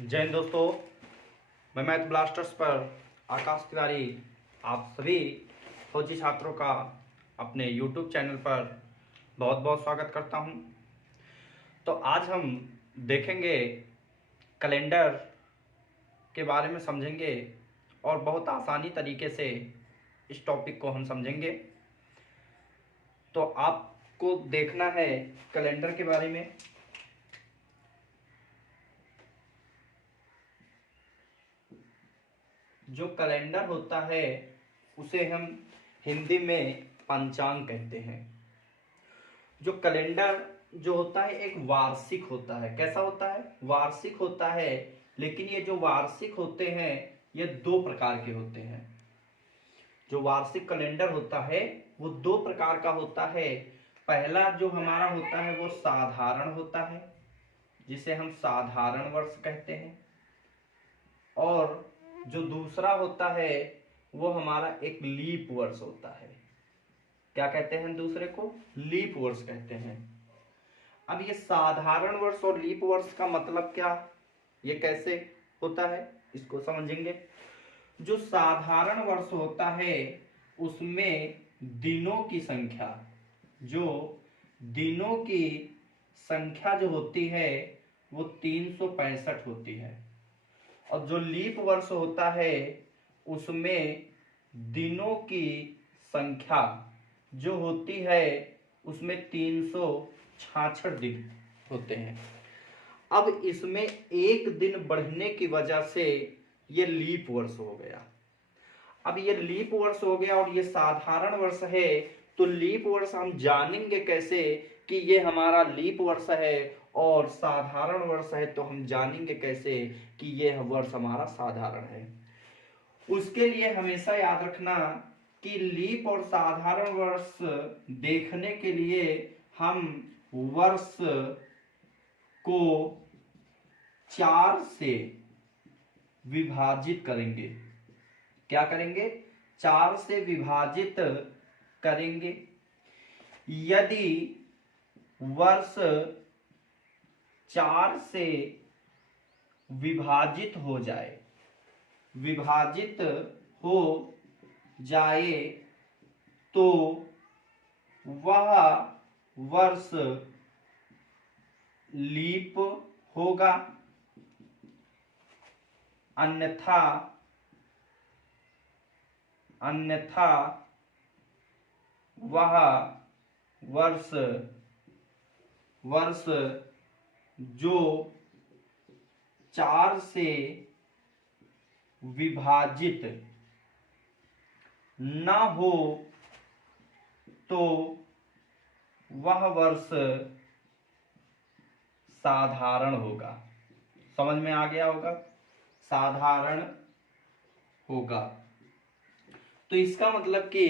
जय हिंद दोस्तों, मैं मैथ ब्लास्टर्स पर आकाश तिवारी आप सभी फौजी छात्रों का अपने YouTube चैनल पर बहुत बहुत स्वागत करता हूं। तो आज हम देखेंगे कैलेंडर के बारे में समझेंगे और बहुत आसानी तरीके से इस टॉपिक को हम समझेंगे। तो आपको देखना है कैलेंडर के बारे में। जो कैलेंडर होता है उसे हम हिंदी में पंचांग कहते हैं। जो कैलेंडर जो होता है एक वार्षिक होता है। कैसा होता है? वार्षिक होता है। लेकिन ये जो वार्षिक होते हैं ये दो प्रकार के होते हैं। जो वार्षिक कैलेंडर होता है वो दो प्रकार का होता है। पहला जो हमारा होता है वो साधारण होता है, जिसे हम साधारण वर्ष कहते हैं। और जो दूसरा होता है वो हमारा एक लीप वर्ष होता है। क्या कहते हैं? दूसरे को लीप वर्ष कहते हैं। अब ये साधारण वर्ष और लीप वर्ष का मतलब क्या, ये कैसे होता है, इसको समझेंगे। जो साधारण वर्ष होता है उसमें दिनों की संख्या जो होती है वो 365 होती है। और जो लीप वर्ष होता है उसमें दिनों की संख्या जो होती है उसमें 366 दिन होते हैं। अब इसमें एक दिन बढ़ने की वजह से ये लीप वर्ष हो गया। अब ये लीप वर्ष हो गया और ये साधारण वर्ष है। तो लीप वर्ष हम जानेंगे कैसे कि ये हमारा लीप वर्ष है और साधारण वर्ष है, तो हम जानेंगे कैसे कि ये वर्ष हमारा साधारण है। उसके लिए हमेशा याद रखना कि लीप और साधारण वर्ष देखने के लिए हम वर्ष को 4 से विभाजित करेंगे। क्या करेंगे? 4 से विभाजित करेंगे। यदि वर्ष 4 से विभाजित हो जाए तो वह वर्ष लीप होगा, अन्यथा वह वर्ष जो 4 से विभाजित न हो तो वह वर्ष साधारण होगा। समझ में आ गया होगा? साधारण होगा। तो इसका मतलब कि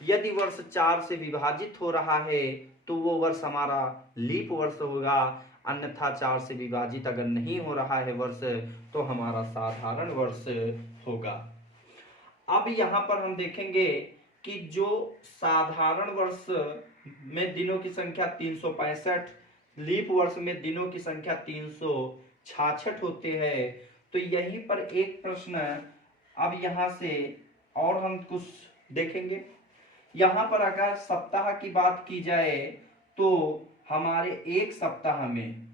यदि वर्ष 4 से विभाजित हो रहा है तो वो वर्ष हमारा लीप वर्ष होगा, अन्यथा 4 से विभाजित अगर नहीं हो रहा है वर्ष तो हमारा साधारण वर्ष होगा। अब यहाँ पर हम देखेंगे कि जो साधारण वर्ष में दिनों की संख्या 365, लीप वर्ष में दिनों की संख्या 366 होती है। तो यहीं पर एक प्रश्न अब यहाँ से और हम कुछ देखेंगे। यहाँ पर अगर सप्ताह की बात की जाए तो हमारे एक सप्ताह में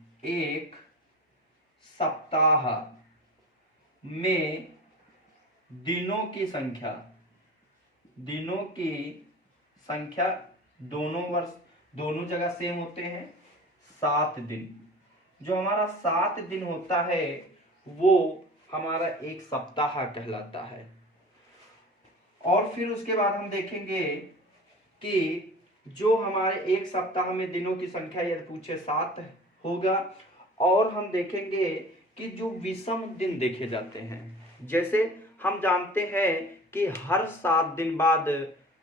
दिनों की संख्या दोनों जगह सेम होते हैं, 7 दिन। जो हमारा 7 दिन होता है वो हमारा एक सप्ताह कहलाता है। और फिर उसके बाद हम देखेंगे कि जो हमारे एक सप्ताह में दिनों की संख्या यदि पूछे 7 होगा। और हम देखेंगे कि जो विषम दिन देखे जाते हैं, जैसे हम जानते हैं कि हर 7 दिन बाद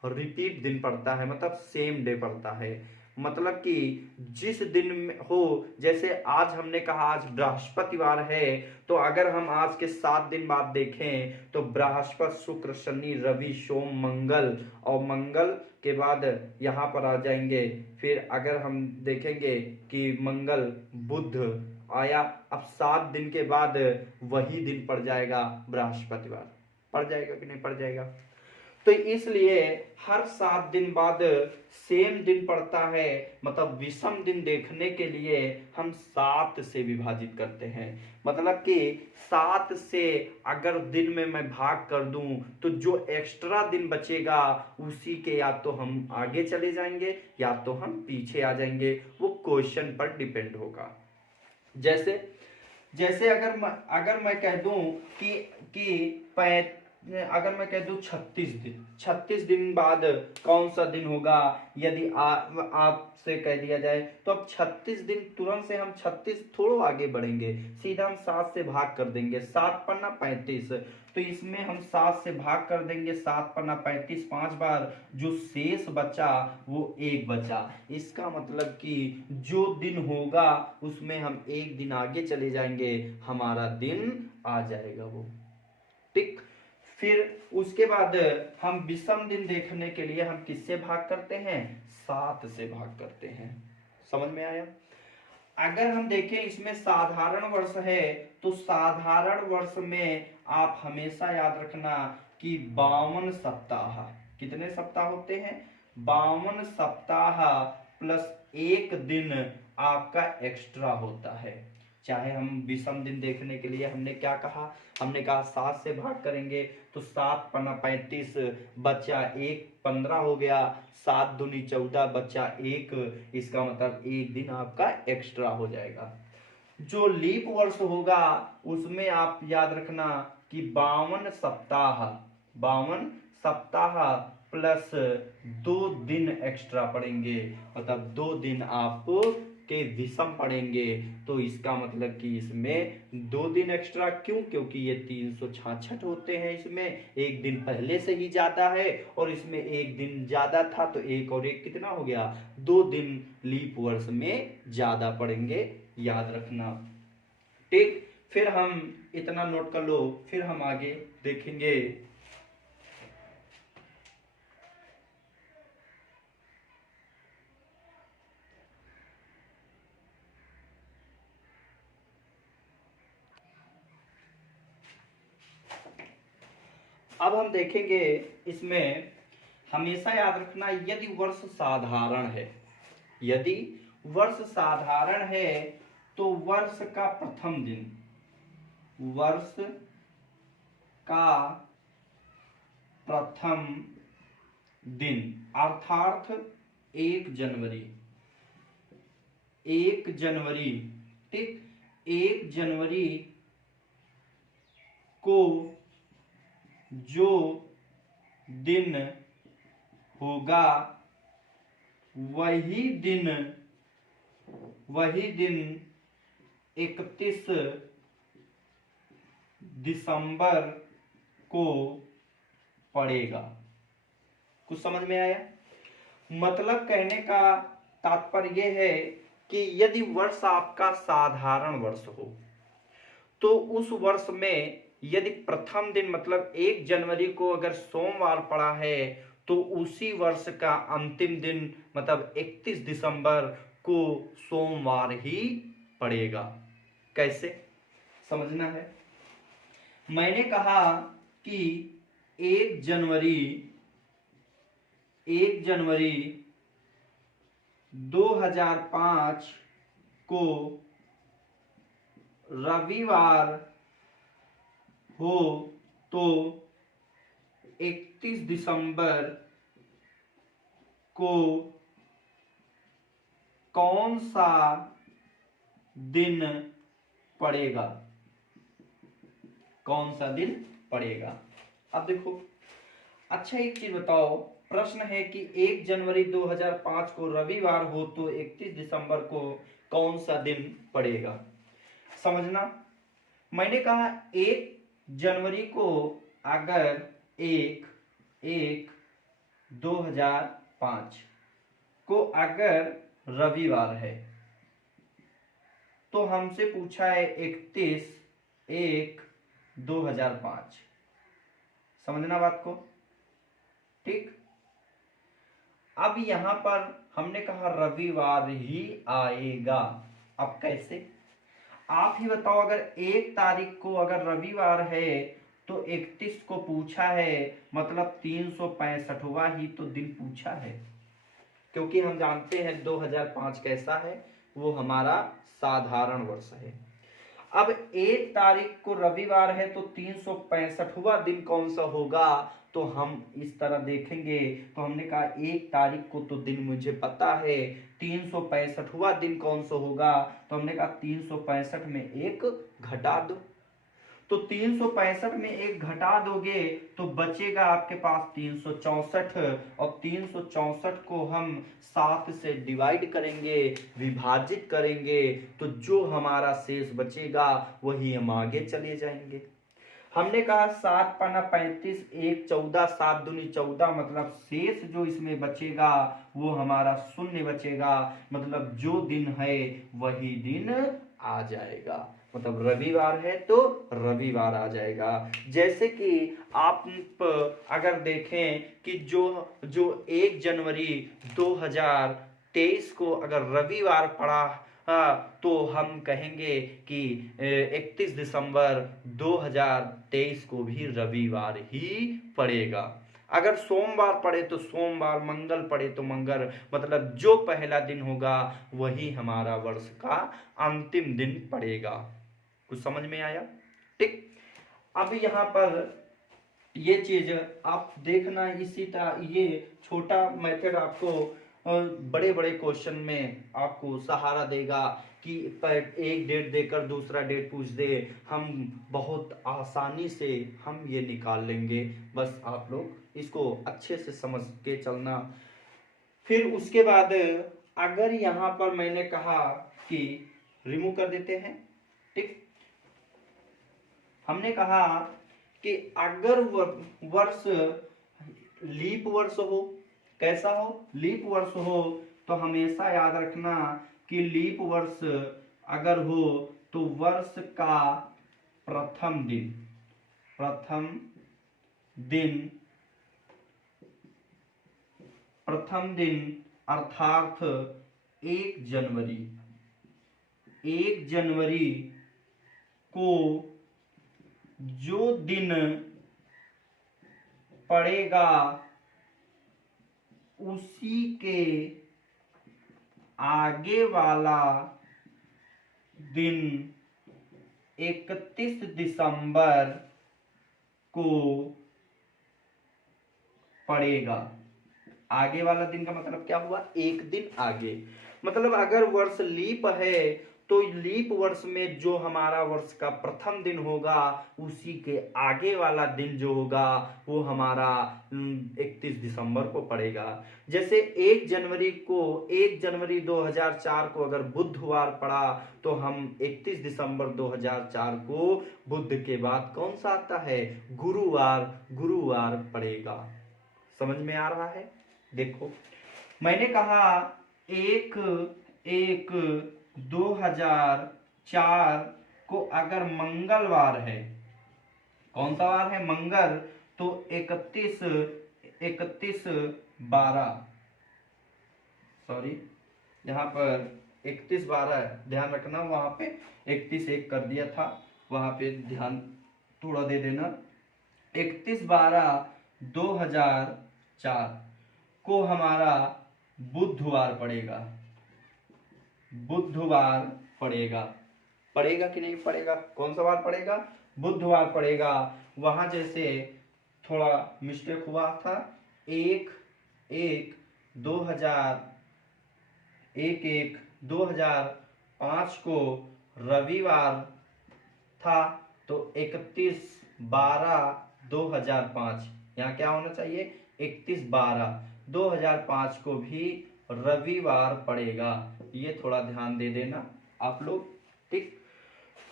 रिपीट दिन पड़ता है, मतलब सेम डे पड़ता है। मतलब कि जिस दिन में हो, जैसे आज हमने कहा आज बृहस्पतिवार है, तो अगर हम आज के 7 दिन बाद देखें तो बृहस्पति, शुक्र, शनि, रवि, सोम, मंगल, और मंगल के बाद यहाँ पर आ जाएंगे। फिर अगर हम देखेंगे कि मंगल, बुध आया, अब 7 दिन के बाद वही दिन पड़ जाएगा बृहस्पतिवार। पड़ जाएगा कि नहीं पड़ जाएगा? तो इसलिए हर 7 दिन बाद सेम दिन पड़ता है, मतलब विषम दिन देखने के लिए हम 7 से विभाजित करते हैं। मतलब कि 7 से अगर दिन में मैं भाग कर दूं तो जो एक्स्ट्रा दिन बचेगा उसी के या तो हम आगे चले जाएंगे या तो हम पीछे आ जाएंगे, वो क्वेश्चन पर डिपेंड होगा। जैसे जैसे अगर मैं कह दूं कि अगर मैं कह दूं 36 दिन बाद कौन सा दिन होगा, यदि आपसे कह दिया जाए तो अब 36 दिन तुरंत से हम 36 थोड़ा आगे बढ़ेंगे, सीधा हम 7 से भाग कर देंगे। 7 पन्ना 35, तो इसमें हम 7 से भाग कर देंगे, 7 पन्ना 35 5 बार, जो शेष बचा वो 1 बचा। इसका मतलब कि जो दिन होगा उसमें हम 1 दिन आगे चले जाएंगे, हमारा दिन आ जाएगा वो। ठीक, फिर उसके बाद हम विषम दिन देखने के लिए हम किससे भाग करते हैं? 7 से भाग करते हैं। समझ में आया? अगर हम देखें इसमें साधारण वर्ष है तो साधारण वर्ष में आप हमेशा याद रखना कि 52 सप्ताह। कितने सप्ताह होते हैं? 52 सप्ताह प्लस 1 दिन आपका एक्स्ट्रा होता है। चाहे हम विषम दिन देखने के लिए हमने क्या कहा? हमने कहा 7 से भाग करेंगे तो 7 पन्ना 35 बचा 1, 15 हो गया, 7 दूनी 14 बचा 1, इसका मतलब 1 दिन आपका एक्स्ट्रा हो जाएगा। जो लीप वर्ष होगा उसमें आप याद रखना कि 52 सप्ताह प्लस 2 दिन एक्स्ट्रा पड़ेंगे, मतलब 2 दिन आप के विषम पड़ेंगे। तो इसका मतलब कि इसमें 2 दिन एक्स्ट्रा, क्यों? क्योंकि ये 366 होते हैं, इसमें 1 दिन पहले से ही ज्यादा है और इसमें 1 दिन ज्यादा था, तो 1 और 1 कितना हो गया? 2 दिन लीप वर्ष में ज्यादा पड़ेंगे, याद रखना। ठीक, फिर हम इतना नोट कर लो, फिर हम आगे देखेंगे। अब हम देखेंगे इसमें हमेशा याद रखना, यदि वर्ष साधारण है, यदि वर्ष साधारण है तो वर्ष का प्रथम दिन, वर्ष का प्रथम दिन अर्थात 1 जनवरी, 1 जनवरी, ठीक, 1 जनवरी को जो दिन होगा वही दिन 31 दिसंबर को पड़ेगा। कुछ समझ में आया? मतलब कहने का तात्पर्य यह है कि यदि वर्ष आपका साधारण वर्ष हो तो उस वर्ष में यदि प्रथम दिन मतलब 1 जनवरी को अगर सोमवार पड़ा है तो उसी वर्ष का अंतिम दिन मतलब 31 दिसंबर को सोमवार ही पड़ेगा। कैसे समझना है? मैंने कहा कि 1 जनवरी 2005 को रविवार हो तो 31 दिसंबर को कौन सा दिन पड़ेगा? कौन सा दिन पड़ेगा? अब देखो, अच्छा एक चीज बताओ, प्रश्न है कि 1 जनवरी 2005 को रविवार हो तो 31 दिसंबर को कौन सा दिन पड़ेगा? समझना, मैंने कहा 1 जनवरी को अगर 1/1/2005 को अगर रविवार है तो हमसे पूछा है 31/1/2005। समझना बात को, ठीक। अब यहां पर हमने कहा रविवार ही आएगा। अब कैसे, आप ही बताओ। अगर 1 तारीख को अगर रविवार है तो 31 को पूछा है, मतलब 365वां ही तो दिन पूछा है, क्योंकि हम जानते हैं 2005 कैसा है, वो हमारा साधारण वर्ष है। अब 1 तारीख को रविवार है तो 365वां दिन कौन सा होगा, तो हम इस तरह देखेंगे। तो हमने कहा 1 तारीख को तो दिन मुझे पता है, 365वां दिन कौन सा होगा, तो हमने कहा 365 में 1 घटा दो। तो 365 में 1 घटा दोगे तो बचेगा आपके पास 364, और 364 को हम 7 से डिवाइड करेंगे, विभाजित करेंगे, तो जो हमारा शेष बचेगा वही हम आगे चले जाएंगे। हमने कहा 7 पन्ना 35, 1 14, 7 दूनी 14, मतलब शेष जो इसमें बचेगा वो हमारा शून्य बचेगा, मतलब जो दिन है वही दिन आ जाएगा। मतलब रविवार है तो रविवार आ जाएगा। जैसे कि आप अगर देखें कि जो 1 जनवरी 2023 को अगर रविवार पड़ा तो हम कहेंगे कि 31 दिसंबर 2023 को भी रविवार ही पड़ेगा। अगर सोमवार पड़े तो सोमवार, मंगल पड़े तो मंगल, मतलब जो पहला दिन होगा वही हमारा वर्ष का अंतिम दिन पड़ेगा। कुछ समझ में आया, ठीक। अब यहाँ पर ये चीज आप देखना, इसी तरह ये छोटा मेथड आपको बड़े बड़े क्वेश्चन में आपको सहारा देगा कि एक डेट देकर दूसरा डेट पूछ दे, हम बहुत आसानी से हम ये निकाल लेंगे। बस आप लोग इसको अच्छे से समझ के चलना। फिर उसके बाद अगर यहाँ पर मैंने कहा कि रिमूव कर देते हैं, ठीक। हमने कहा कि अगर वर्ष लीप वर्ष हो, कैसा हो, लीप वर्ष हो, तो हमेशा याद रखना कि लीप वर्ष अगर हो तो वर्ष का प्रथम दिन अर्थात 1 जनवरी को जो दिन पड़ेगा उसी के आगे वाला दिन 31 दिसंबर को पड़ेगा। आगे वाला दिन का मतलब क्या हुआ, एक दिन आगे। मतलब अगर वर्ष लीप है तो लीप वर्ष में जो हमारा वर्ष का प्रथम दिन होगा उसी के आगे वाला दिन जो होगा वो हमारा 31 दिसंबर को पड़ेगा। जैसे 1 जनवरी 2004 को अगर बुधवार पड़ा तो हम 31 दिसंबर 2004 को बुध के बाद कौन सा आता है, गुरुवार पड़ेगा। समझ में आ रहा है। देखो मैंने कहा 1/1/2004 को अगर मंगलवार है, कौन सा वार है, मंगल, तो 31/12, सॉरी यहाँ पर 31/12 ध्यान रखना, वहां पे 31/1 कर दिया था, वहां पे ध्यान थोड़ा दे देना। 31/12/2004 को हमारा बुधवार पड़ेगा कि नहीं पड़ेगा, कौन सा वार पड़ेगा, बुधवार पड़ेगा। वहां जैसे थोड़ा मिस्टेक हुआ था, 1/1/2005 को रविवार था तो 31/12/2005, यहाँ क्या होना चाहिए, 31/12/2005 को भी रविवार पड़ेगा। ये थोड़ा ध्यान दे देना आप लोग, ठीक।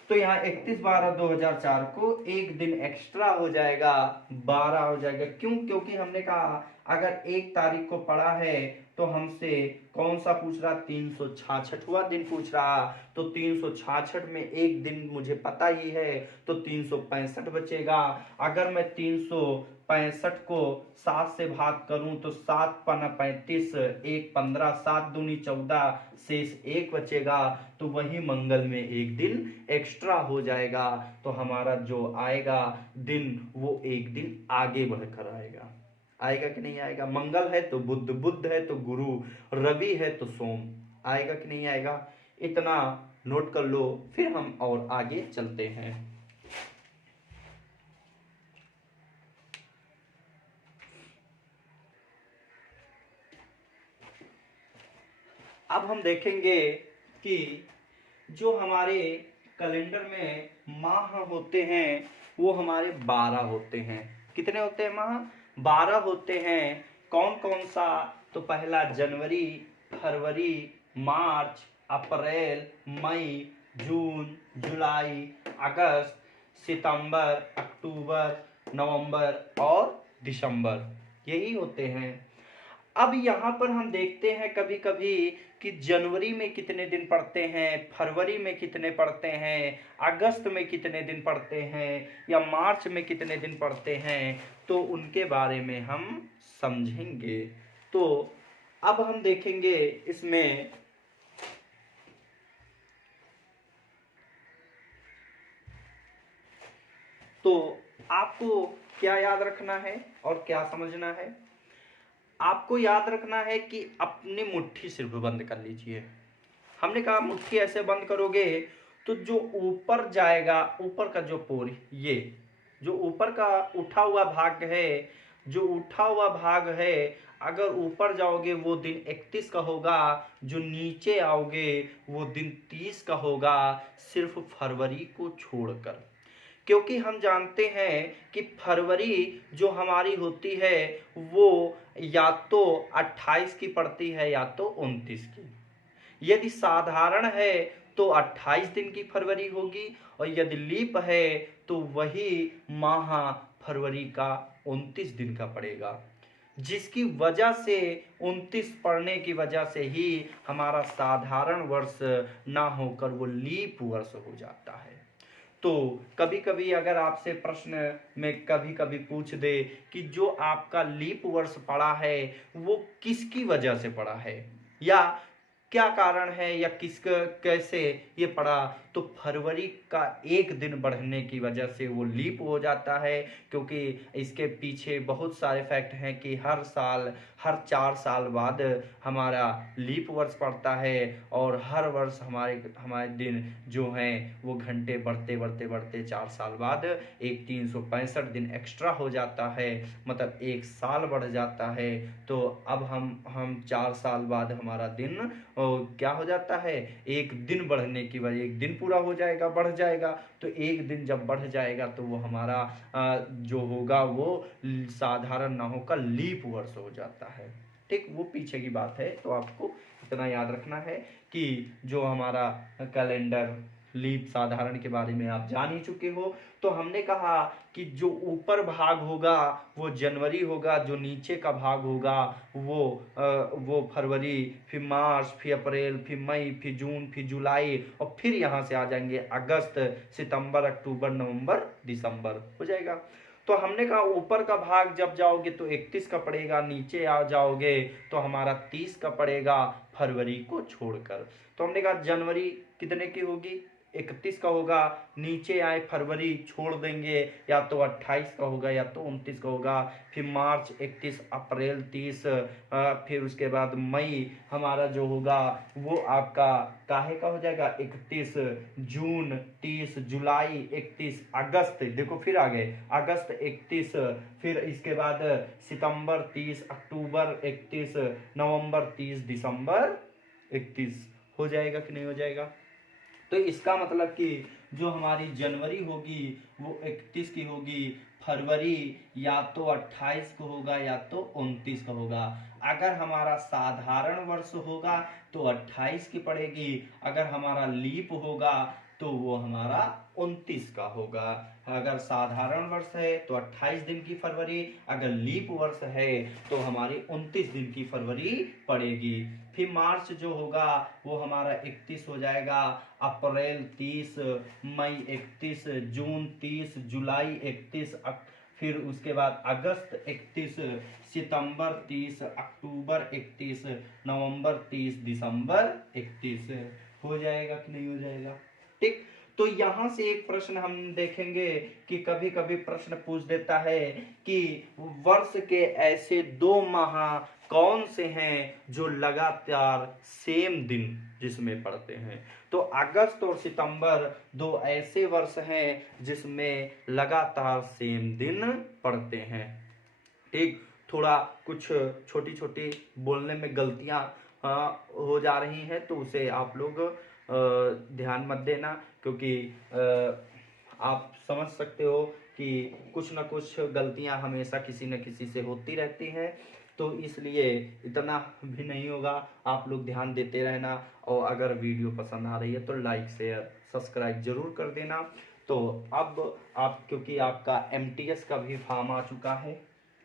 तो यहाँ 31/12/2004 को एक दिन एक्स्ट्रा हो जाएगा, 12 हो जाएगा। क्यों, क्योंकि हमने कहा अगर 1 तारीख को पड़ा है तो हमसे कौन सा पूछ रहा, 366वां दिन पूछ रहा। तो 366 में एक दिन मुझे पता ही है, तो 365 बचेगा। अगर मैं 365 को 7 से भाग करूं तो 7 पन्ना 35, 1 15, 7 दूनी 14, शेष 1 बचेगा। तो वही मंगल में एक दिन एक्स्ट्रा हो जाएगा। तो हमारा जो आएगा दिन वो एक दिन आगे बढ़कर आएगा। आएगा कि नहीं आएगा? मंगल है तो बुध, बुध है तो गुरु, रवि है तो सोम। आएगा कि नहीं आएगा? इतना नोट कर लो, फिर हम और आगे चलते हैं। अब हम देखेंगे कि जो हमारे कैलेंडर में माह होते हैं वो हमारे 12 होते हैं। कितने होते हैं माह? 12 होते हैं। कौन कौन सा? तो पहला जनवरी, फरवरी, मार्च, अप्रैल, मई, जून, जुलाई, अगस्त, सितंबर, अक्टूबर, नवंबर और दिसंबर, यही होते हैं। अब यहाँ पर हम देखते हैं कभी कभी कि जनवरी में कितने दिन पड़ते हैं, फरवरी में कितने पड़ते हैं, अगस्त में कितने दिन पड़ते हैं, या मार्च में कितने दिन पड़ते हैं, तो उनके बारे में हम समझेंगे। तो अब हम देखेंगे इसमें तो आपको क्या याद रखना है और क्या समझना है। आपको याद रखना है कि अपनी मुट्ठी सिर्फ बंद कर लीजिए। हमने कहा मुट्ठी ऐसे बंद करोगे तो जो ऊपर जाएगा, ऊपर का जो पोर, ये जो ऊपर का उठा हुआ भाग है, जो उठा हुआ भाग है, अगर ऊपर जाओगे वो दिन 31 का होगा, जो नीचे आओगे वो दिन 30 का होगा, सिर्फ फरवरी को छोड़कर। क्योंकि हम जानते हैं कि फरवरी जो हमारी होती है वो या तो 28 की पड़ती है या तो 29 की। यदि साधारण है तो 28 दिन की फरवरी होगी, और यदि लीप है तो वही माह फरवरी का 29 दिन का पड़ेगा, जिसकी वजह से 29 पढ़ने की वजह से ही हमारा साधारण वर्ष ना होकर वो लीप वर्ष हो जाता है। तो कभी कभी अगर आपसे प्रश्न में कभी कभी पूछ दे कि जो आपका लीप वर्ष पड़ा है वो किसकी वजह से पड़ा है, या क्या कारण है, या कैसे ये पड़ा, तो फरवरी का एक दिन बढ़ने की वजह से वो लीप हो जाता है। क्योंकि इसके पीछे बहुत सारे फैक्ट हैं कि हर साल, हर 4 साल बाद हमारा लीप वर्ष पड़ता है, और हर वर्ष हमारे दिन जो हैं वो घंटे बढ़ते बढ़ते बढ़ते 4 साल बाद एक 365 दिन एक्स्ट्रा हो जाता है, मतलब एक साल बढ़ जाता है। तो अब हम 4 साल बाद हमारा दिन क्या हो जाता है, एक दिन बढ़ने की वजह, एक दिन पूरा हो जाएगा, बढ़ जाएगा। तो एक दिन जब बढ़ जाएगा तो वो हमारा जो होगा वो साधारण ना होकर लीप वर्ष हो जाता है। ठीक, वो पीछे की बात है। तो आपको इतना याद रखना है कि जो हमारा कैलेंडर लीप साधारण के बारे में आप जान ही चुके हो। तो हमने कहा कि जो ऊपर भाग होगा वो जनवरी होगा, जो नीचे का भाग होगा वो फरवरी, फिर मार्च, फिर अप्रैल, फिर मई, फिर जून, फिर जुलाई, और फिर यहाँ से आ जाएंगे अगस्त, सितंबर, अक्टूबर, नवंबर, दिसंबर, हो जाएगा। तो हमने कहा ऊपर का भाग जब जाओगे तो 31 का पड़ेगा, नीचे आ जाओगे तो हमारा 30 का पड़ेगा फरवरी को छोड़कर। तो हमने कहा जनवरी कितने की होगी, 31 का होगा, नीचे आए फरवरी छोड़ देंगे, या तो 28 का होगा या तो 29 का होगा, फिर मार्च 31, अप्रैल 30, फिर उसके बाद मई हमारा जो होगा वो आपका काहे का हो जाएगा 31, जून 30, जुलाई 31, अगस्त, देखो फिर आ गए अगस्त 31, फिर इसके बाद सितंबर 30, अक्टूबर 31, नवंबर 30, दिसंबर 31, हो जाएगा कि नहीं हो जाएगा। तो इसका मतलब कि जो हमारी जनवरी होगी वो 31 की होगी, फरवरी या तो 28 को होगा या तो 29 का होगा। अगर हमारा साधारण वर्ष होगा तो 28 की पड़ेगी, अगर हमारा लीप होगा तो वो हमारा 29 का होगा। अगर साधारण वर्ष है तो 28 दिन की फरवरी, अगर लीप वर्ष है तो हमारी 29 दिन की फरवरी पड़ेगी। फिर मार्च जो होगा वो हमारा 31 हो जाएगा, अप्रैल 30, मई 31, जून 30, जुलाई 31, फिर उसके बाद अगस्त 31, सितंबर 30, अक्टूबर 31, नवंबर 30, दिसंबर 31। हो जाएगा कि नहीं हो जाएगा? ठीक। तो यहां से एक प्रश्न हम देखेंगे कि कभी कभी प्रश्न पूछ देता है कि वर्ष के ऐसे 2 माह कौन से हैं जो लगातार सेम दिन जिसमें पड़ते हैं। तो अगस्त और सितंबर 2 ऐसे वर्ष हैं जिसमें लगातार सेम दिन पड़ते हैं। ठीक। थोड़ा कुछ छोटी छोटी बोलने में गलतियां हो जा रही हैं, तो उसे आप लोग ध्यान मत देना, क्योंकि आप समझ सकते हो कि कुछ ना कुछ गलतियां हमेशा किसी न किसी से होती रहती हैं, तो इसलिए इतना भी नहीं होगा। आप लोग ध्यान देते रहना, और अगर वीडियो पसंद आ रही है तो लाइक शेयर सब्सक्राइब जरूर कर देना। तो अब आप, क्योंकि आपका MTS का भी फॉर्म आ चुका है,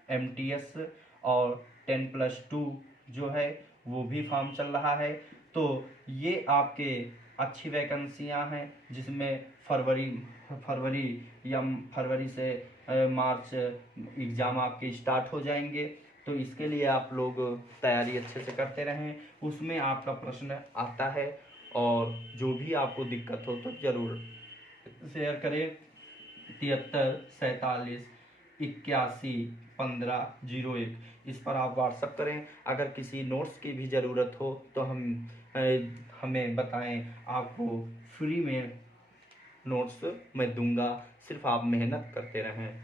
MTS और 10+2 जो है वो भी फॉर्म चल रहा है, तो ये आपके अच्छी वैकेंसियां हैं जिसमें फरवरी या फरवरी से मार्च एग्ज़ाम आपके स्टार्ट हो जाएंगे। तो इसके लिए आप लोग तैयारी अच्छे से करते रहें, उसमें आपका प्रश्न आता है, और जो भी आपको दिक्कत हो तो ज़रूर शेयर करें। 73 47 81 15 01 इस पर आप व्हाट्सअप करें। अगर किसी नोट्स की भी ज़रूरत हो तो हमें बताएं, आपको फ्री में नोट्स मैं दूंगा, सिर्फ आप मेहनत करते रहें।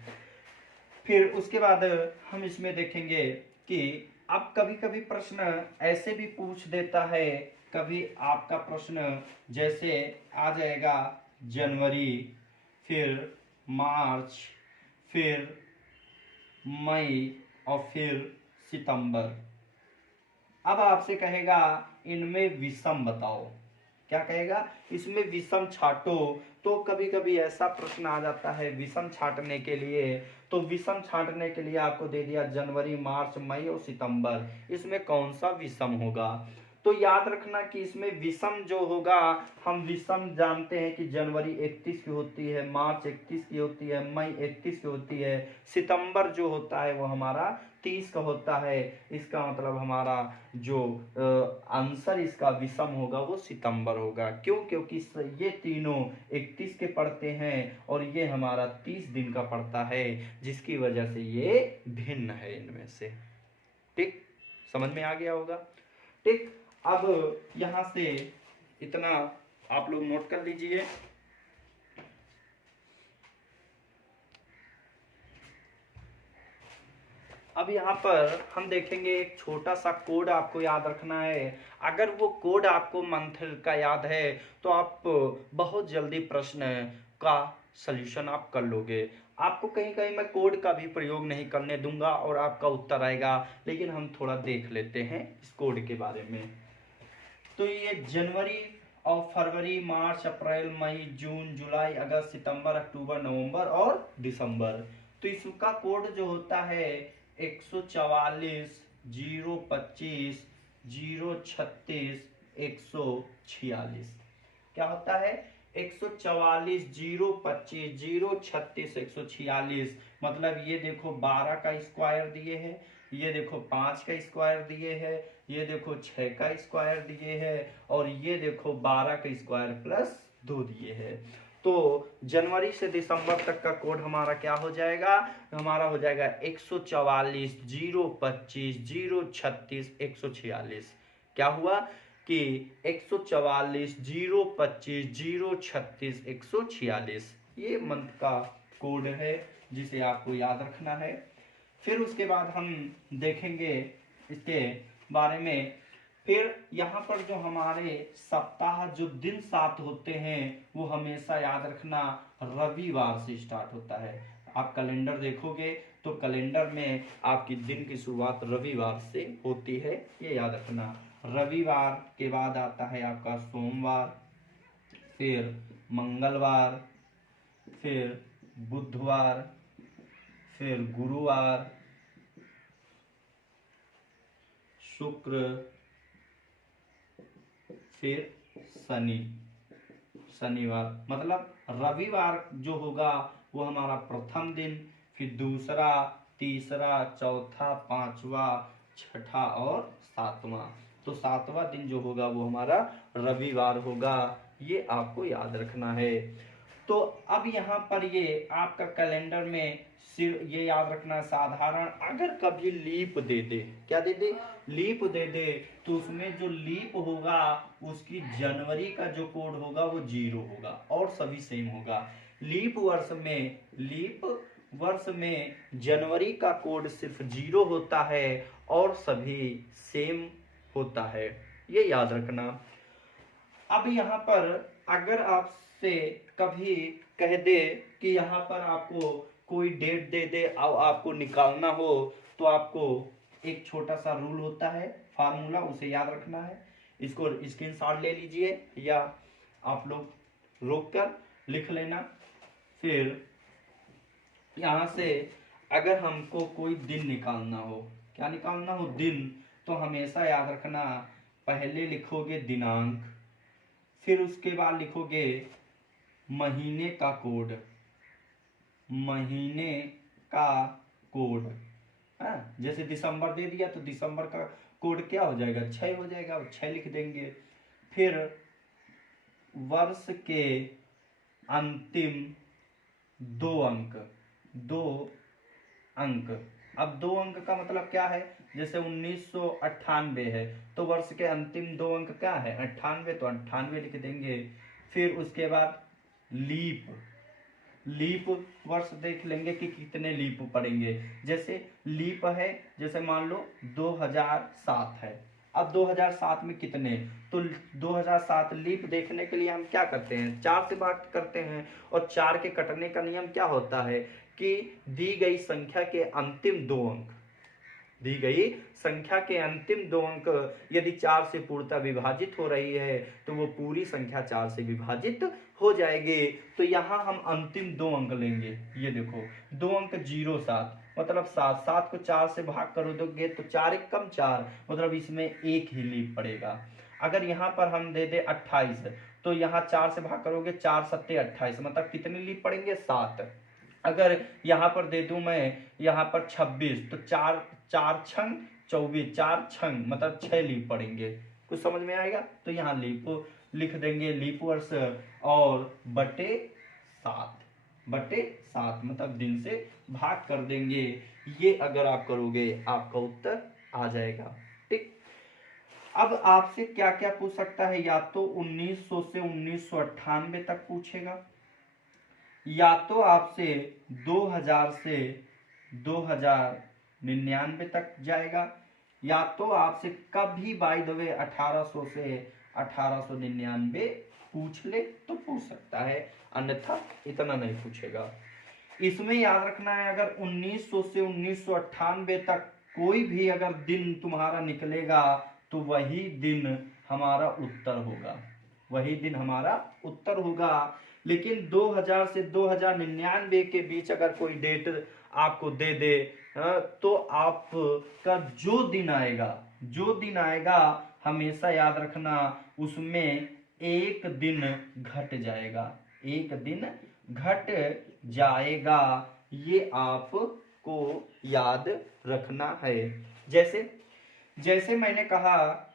फिर उसके बाद हम इसमें देखेंगे कि अब कभी कभी प्रश्न ऐसे भी पूछ देता है, कभी आपका प्रश्न जैसे आ जाएगा जनवरी, फिर मार्च, फिर मई और फिर सितंबर। अब आपसे कहेगा इनमें विषम बताओ। क्या कहेगा? इसमें विषम छाटो। तो कभी कभी ऐसा प्रश्न आ जाता है विषम छाटने के लिए, तो विषम छाटने के लिए आपको दे दिया जनवरी, मार्च, मई और सितंबर, इसमें कौन सा विषम होगा। तो याद रखना कि इसमें विषम जो होगा, हम विषम जानते हैं कि जनवरी 31 की होती है, मार्च 31 की होती है, मई 31 की होती है, सितंबर जो होता है वो हमारा 30 का होता है। इसका मतलब हमारा जो आंसर इसका विषम होगा वो सितंबर होगा। क्यों? क्योंकि ये तीनों 31 के पड़ते हैं और ये हमारा 30 दिन का पड़ता है, जिसकी वजह से ये भिन्न है इनमें से। ठीक, समझ में आ गया होगा। ठीक, अब यहां से इतना आप लोग नोट कर लीजिए। अब यहाँ पर हम देखेंगे एक छोटा सा कोड आपको याद रखना है। अगर वो कोड आपको मंथ का याद है तो आप बहुत जल्दी प्रश्न का सलूशन आप कर लोगे। आपको कहीं कहीं मैं कोड का भी प्रयोग नहीं करने दूंगा और आपका उत्तर आएगा, लेकिन हम थोड़ा देख लेते हैं इस कोड के बारे में। तो ये जनवरी और फरवरी, मार्च, अप्रैल, मई, जून, जुलाई, अगस्त, सितंबर, अक्टूबर, नवंबर और दिसंबर। तो इसका कोड जो होता है 144 025 036 146। क्या होता है? 144 025 036 146। मतलब ये देखो 12 का स्क्वायर दिए है, ये देखो 5 का स्क्वायर दिए है, ये देखो 6 का स्क्वायर दिए है, और ये देखो 12 का स्क्वायर प्लस 2 दिए है। तो जनवरी से दिसंबर तक का कोड हमारा क्या हो जाएगा? हमारा हो जाएगा 144 025 036 146। क्या हुआ कि 144 025 036 146 ये मंथ का कोड है जिसे आपको याद रखना है। फिर उसके बाद हम देखेंगे इसके बारे में। फिर यहाँ पर जो हमारे सप्ताह जो दिन 7 होते हैं वो हमेशा याद रखना रविवार से स्टार्ट होता है। आप कैलेंडर देखोगे तो कैलेंडर में आपकी दिन की शुरुआत रविवार से होती है, ये याद रखना। रविवार के बाद आता है आपका सोमवार, फिर मंगलवार, फिर बुधवार, फिर गुरुवार, शुक्र, फिर शनिवार। मतलब रविवार जो होगा वो हमारा प्रथम दिन, फिर दूसरा, तीसरा, चौथा, पांचवा, छठा और सातवां। तो सातवां दिन जो होगा वो हमारा रविवार होगा, ये आपको याद रखना है। तो अब यहाँ पर ये आपका कैलेंडर में सिर्फ ये याद रखना, साधारण अगर कभी लीप दे दे, क्या दे दे, लीप दे दे, तो उसमें जो लीप होगा उसकी जनवरी का जो कोड होगा वो 0 होगा और सभी सेम होगा। लीप वर्ष में जनवरी का कोड सिर्फ 0 होता है और सभी सेम होता है, ये याद रखना। अब यहाँ पर अगर आपसे कभी कह दे कि यहाँ पर आपको कोई डेट दे दे और आपको निकालना हो, तो आपको एक छोटा सा रूल होता है, फार्मूला, उसे याद रखना है। इसको स्क्रीनशॉट ले लीजिए या आप लोग रोक कर लिख लेना। फिर यहाँ से अगर हमको कोई दिन निकालना हो, क्या निकालना हो, दिन, तो हमेशा याद रखना, पहले लिखोगे दिनांक, फिर उसके बाद लिखोगे महीने का कोड, महीने का कोड। जैसे दिसंबर दे दिया तो दिसंबर का कोड क्या हो जाएगा, 6 हो जाएगा, 6 लिख देंगे। फिर वर्ष के अंतिम 2 अंक, 2 अंक। अब 2 अंक का मतलब क्या है, जैसे 1998 है तो वर्ष के अंतिम 2 अंक क्या है, 98, तो 98 लिख देंगे। फिर उसके बाद लीप वर्ष देख लेंगे कि कितने लीप पड़ेंगे। जैसे लीप है, जैसे मान लो 2007 है, अब 2007 में कितने, तो 2007 लीप देखने के लिए हम क्या करते हैं, 4 से भाग करते हैं। और 4 के कटने का नियम क्या होता है कि दी गई संख्या के अंतिम 2 अंक, दी गई संख्या के अंतिम 2 अंक यदि 4 से पूर्णतः विभाजित हो रही है तो वो पूरी संख्या 4 से विभाजित हो जाएगी। तो यहाँ हम अंतिम 2 अंक लेंगे, ये देखो 2 अंक 07, मतलब 7 को 4 से भाग कर दोगे तो 4 एक कम 4, मतलब इसमें एक ही लीप पड़ेगा। अगर यहाँ पर हम दे दे 28, तो यहाँ 4 से भाग करोगे, 4 सत्ते 28, मतलब कितने लीप पड़ेंगे, 7। अगर यहाँ पर दे दूं मैं यहाँ पर 26, तो 4 छंग 24, 4 छंग मतलब 6 लीप पड़ेंगे। कुछ समझ में आएगा, तो यहाँ लीप लिख देंगे, लीप वर्ष और बटे 7 मतलब दिन से भाग कर देंगे। ये अगर आप करोगे आपका उत्तर आ जाएगा। ठीक, अब आपसे क्या क्या पूछ सकता है, या तो 1900 से 1998 तक पूछेगा, या तो आपसे 2000 से 2099 तक जाएगा, या तो आपसे कभी बाय द वे 1800 से 1899 पूछ ले तो पूछ सकता है, अन्यथा इतना नहीं पूछेगा। इसमें याद रखना है, अगर 1900 से 1998 तक कोई भी अगर दिन तुम्हारा निकलेगा तो वही दिन हमारा उत्तर होगा, वही दिन हमारा उत्तर होगा। लेकिन 2000 से 2099 के बीच अगर कोई डेट आपको दे दे तो आपका जो दिन आएगा हमेशा याद रखना, उसमें एक दिन घट जाएगा, एक दिन घट जाएगा, ये आपको याद रखना है। जैसे मैंने कहा,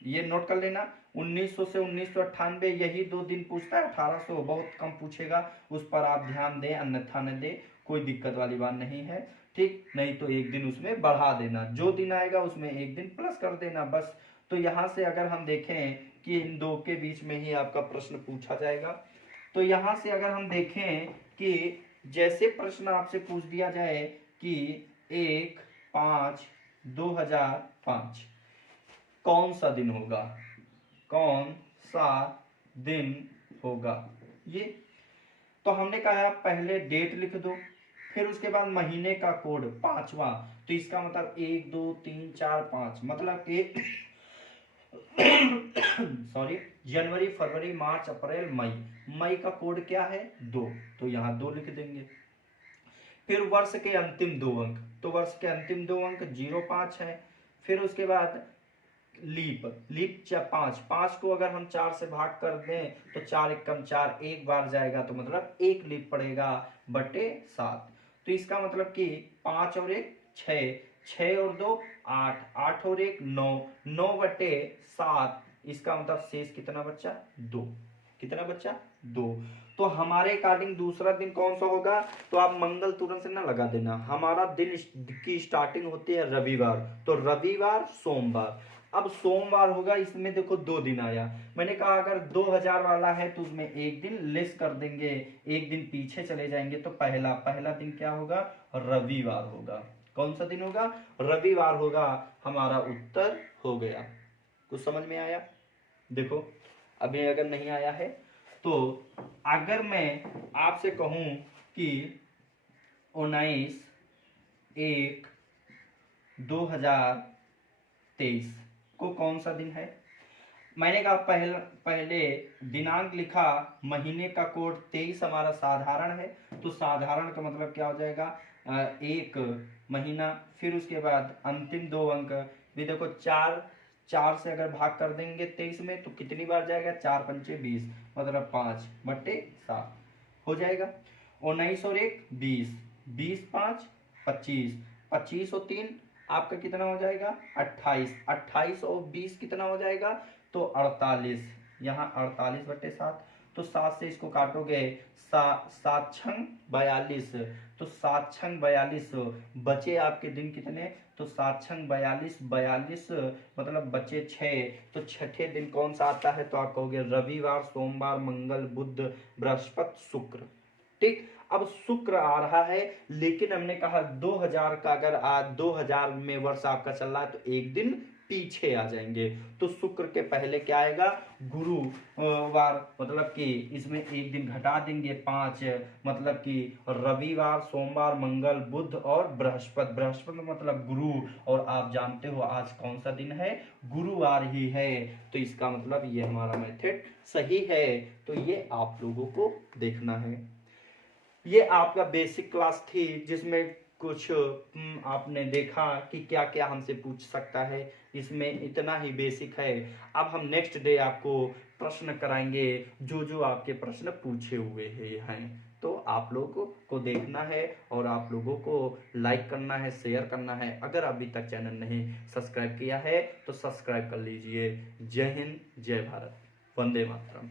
ये नोट कर लेना, 1900 से 1998 यही 2 दिन पूछता है, 1800 बहुत कम पूछेगा, उस पर आप ध्यान दें, अन्यथा न दें, कोई दिक्कत वाली बात नहीं है। ठीक, नहीं तो एक दिन उसमें बढ़ा देना, जो दिन आएगा उसमें एक दिन प्लस कर देना बस। तो यहाँ से अगर हम देखें कि इन 2 के बीच में ही आपका प्रश्न पूछा जाएगा, तो यहाँ से अगर हम देखें कि जैसे प्रश्न आपसे पूछ दिया जाए कि 1/5/2005 कौन सा दिन होगा, कौन सा दिन होगा, ये तो हमने कहा पहले डेट लिख दो, फिर उसके बाद महीने का कोड 5वां, तो इसका मतलब 1 2 3 4 5, मतलब कि सॉरी, जनवरी, फरवरी, मार्च, अप्रैल, मई। मई का कोड क्या है? 2, तो यहाँ 2 लिख देंगे। फिर वर्ष के अंतिम 2 अंक, तो वर्ष के अंतिम 2 अंक 05 है। फिर उसके बाद लीप, लीप 5 को अगर हम 4 से भाग कर दें तो 4 एकम 4, एक बार जाएगा तो मतलब एक लीप पड़ेगा बटे 7। तो इसका मतलब कि 5 और 1 6, 6 और 2 8, 8 और 1 9, 9 बटे 7। इसका मतलब शेष कितना बच्चा? 2। कितना बच्चा? 2। तो हमारे अकॉर्डिंग दूसरा दिन कौन सा होगा? तो आप मंगल तुरंत से ना लगा देना। हमारा दिन की स्टार्टिंग होती है रविवार, तो रविवार, सोमवार। अब सोमवार होगा, इसमें देखो 2 दिन आया। मैंने कहा अगर 2000 वाला है तो उसमें एक दिन लेस कर देंगे, एक दिन पीछे चले जाएंगे, तो पहला दिन क्या होगा? रविवार होगा। कौन सा दिन होगा? रविवार होगा। हमारा उत्तर हो गया। कुछ समझ में आया? देखो अभी अगर नहीं आया है तो अगर मैं आपसे कहूं कि 19/1/2023 को कौन सा दिन है? मैंने कहा पहले दिनांक लिखा, महीने का कोड 23 हमारा साधारण है, तो साधारण का मतलब क्या हो जाएगा? 1 महीना। फिर उसके बाद अंतिम 2 अंक भी देखो, 4 से अगर भाग कर देंगे 23 में तो कितनी बार जाएगा? 4 पंचे 20, मतलब 5/7 हो जाएगा। 19 और 1 20, 20 5 25, 25 और 3 आपका कितना हो जाएगा? 28, 28 और 20 कितना हो जाएगा? तो 48। यहाँ 48/7, तो 7 से इसको काटोगे, 7 छंग 42, तो 7 छंग 42 बचे आपके दिन कितने? तो 7 छंग 42, 42 मतलब बचे 6। तो छठे दिन कौन सा आता है? तो आप कहोगे रविवार, सोमवार, मंगल, बुध, बृहस्पति, शुक्र। ठीक। अब शुक्र आ रहा है, लेकिन हमने कहा 2000 का, अगर आज 2000 में वर्ष आपका चल रहा है तो एक दिन पीछे आ जाएंगे। तो शुक्र के पहले क्या आएगा? गुरुवार, मतलब कि इसमें एक दिन घटा देंगे 5, मतलब कि रविवार, सोमवार, मंगल, बुध और बृहस्पति। बृहस्पति मतलब गुरु, और आप जानते हो आज कौन सा दिन है? गुरुवार ही है। तो इसका मतलब ये हमारा मेथड सही है। तो ये आप लोगों को देखना है। ये आपका बेसिक क्लास थी, जिसमें कुछ आपने देखा कि क्या क्या हमसे पूछ सकता है। इसमें इतना ही बेसिक है। अब हम नेक्स्ट डे आपको प्रश्न कराएंगे, जो जो आपके प्रश्न पूछे हुए हैं। तो आप लोगों को देखना है और आप लोगों को लाइक करना है, शेयर करना है। अगर अभी तक चैनल नहीं सब्सक्राइब किया है तो सब्सक्राइब कर लीजिए। जय हिंद, जय भारत, वंदे मातरम।